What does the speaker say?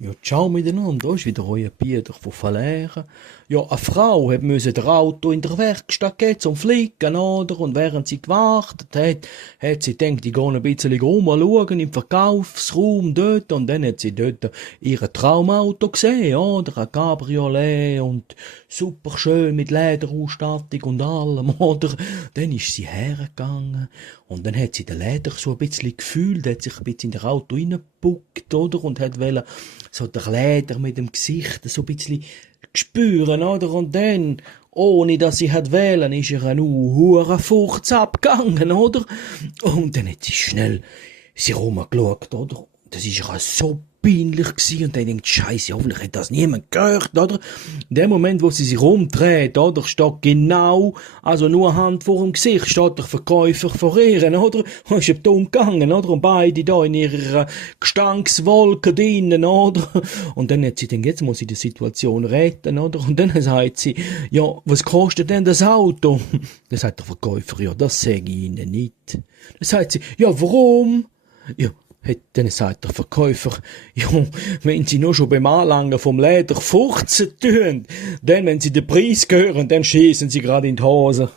Ja, ciao miteinander, da ist wieder euer Peter von Verlehren. Ja, eine Frau musste das Auto in der Werkstatt gehen zum Flicken, oder? Und während sie gewartet hat sie gedacht, ich gehe ein bisschen rumschauen im Verkaufsraum dort, und dann hat sie dort ihr Traumauto gesehen, oder? Ein Cabriolet und super schön mit Lederausstattung und allem, oder? Dann ist sie hergegangen und dann hat sie den Leder so ein bisschen gefühlt, hat sich ein bisschen in das Auto reingebuckt, oder? Und hat wollen so der Leder mit dem Gesicht so ein bisschen spüren, oder? Und dann, ohne dass sie hat wählen, ist ihr ein hure Furz abgegangen, oder? Und dann hat sie schnell sie rumgeschaut, oder? Das ist ihr so peinlich gewesen. Und dann denkt, Scheiße, hoffentlich hat das niemand gehört, oder? In dem Moment, wo sie sich rumdreht, oder? Steht genau, also nur Hand vor dem Gesicht, steht der Verkäufer vor ihr, oder? Und ist dumm gegangen, oder? Und beide da in ihrer Gestankswolke drinnen, oder? Und dann hat sie gedacht, jetzt muss ich die Situation retten, oder? Und dann sagt sie, ja, was kostet denn das Auto? Dann sagt der Verkäufer, ja, das sage ich Ihnen nicht. Dann sagt sie, ja, warum? Ja, dann sagt der Verkäufer, ja, wenn Sie nur schon beim Anlangen vom Leder furzen tun, dann, wenn Sie den Preis hören, dann schießen Sie gerade in die Hose.